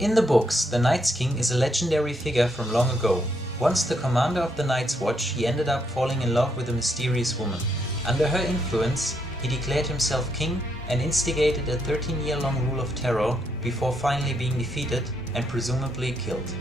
In the books, the Night's King is a legendary figure from long ago. Once the commander of the Night's Watch, he ended up falling in love with a mysterious woman. Under her influence, he declared himself king and instigated a 13-year-long rule of terror before finally being defeated and presumably killed.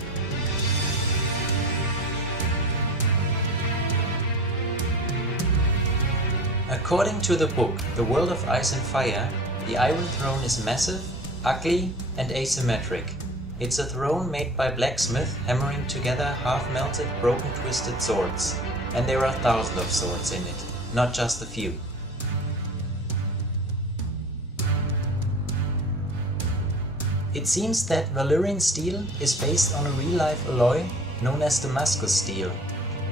According to the book The World of Ice and Fire, the Iron Throne is massive, ugly and asymmetric. It's a throne made by blacksmith hammering together half-melted, broken, twisted swords. And there are thousands of swords in it, not just a few. It seems that Valyrian steel is based on a real-life alloy known as Damascus steel.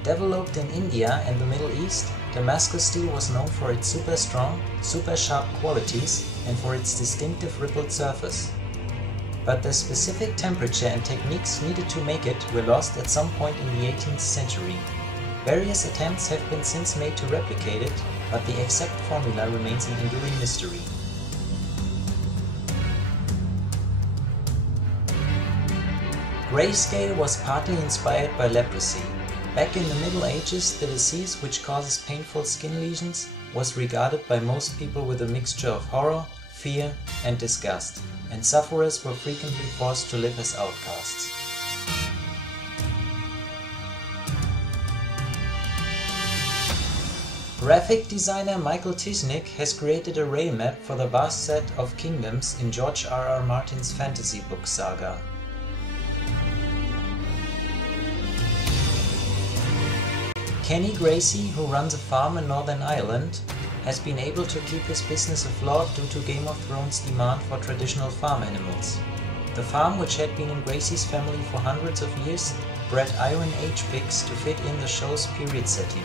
Developed in India and the Middle East, Damascus steel was known for its super strong, super sharp qualities and for its distinctive rippled surface. But the specific temperature and techniques needed to make it were lost at some point in the 18th century. Various attempts have been since made to replicate it, but the exact formula remains an enduring mystery. Grayscale was partly inspired by leprosy. Back in the Middle Ages, the disease, which causes painful skin lesions, was regarded by most people with a mixture of horror, fear and disgust, and sufferers were frequently forced to live as outcasts. Graphic designer Michael Tisnik has created a rail map for the vast set of kingdoms in George R.R. Martin's fantasy book saga. Kenny Gracie, who runs a farm in Northern Ireland, has been able to keep his business afloat due to Game of Thrones' demand for traditional farm animals. The farm, which had been in Gracie's family for hundreds of years, bred Iron Age pigs to fit in the show's period setting.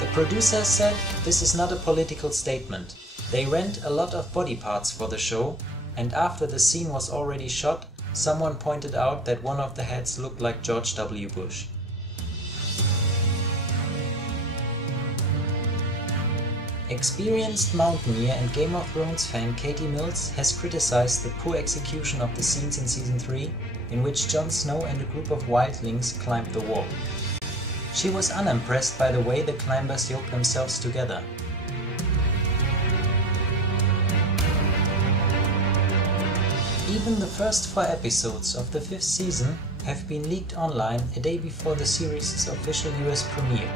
The producer said this is not a political statement. They rent a lot of body parts for the show, and after the scene was already shot, someone pointed out that one of the heads looked like George W. Bush. Experienced mountaineer and Game of Thrones fan Katie Mills has criticized the poor execution of the scenes in Season 3, in which Jon Snow and a group of wildlings climbed the wall. She was unimpressed by the way the climbers yoked themselves together. Even the first 4 episodes of the 5th season have been leaked online a day before the series' official US premiere.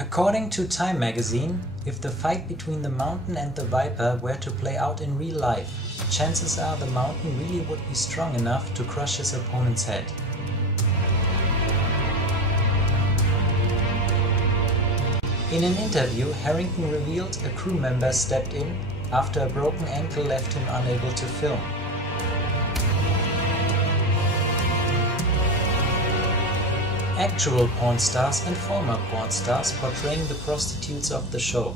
According to Time magazine, if the fight between the Mountain and the Viper were to play out in real life, chances are the Mountain really would be strong enough to crush his opponent's head. In an interview, Harington revealed a crew member stepped in after a broken ankle left him unable to film. Actual porn stars and former porn stars portraying the prostitutes of the show.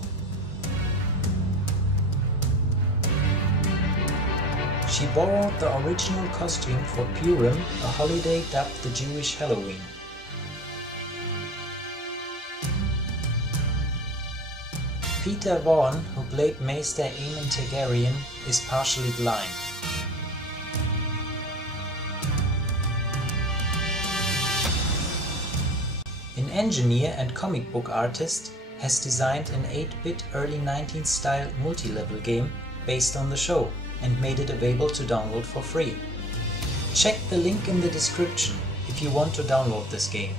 She borrowed the original costume for Purim, a holiday dubbed the Jewish Halloween. Peter Vaughan, who played Maester Aemon Targaryen, is partially blind. An engineer and comic book artist has designed an 8-bit early 19th style multi-level game based on the show and made it available to download for free. Check the link in the description if you want to download this game.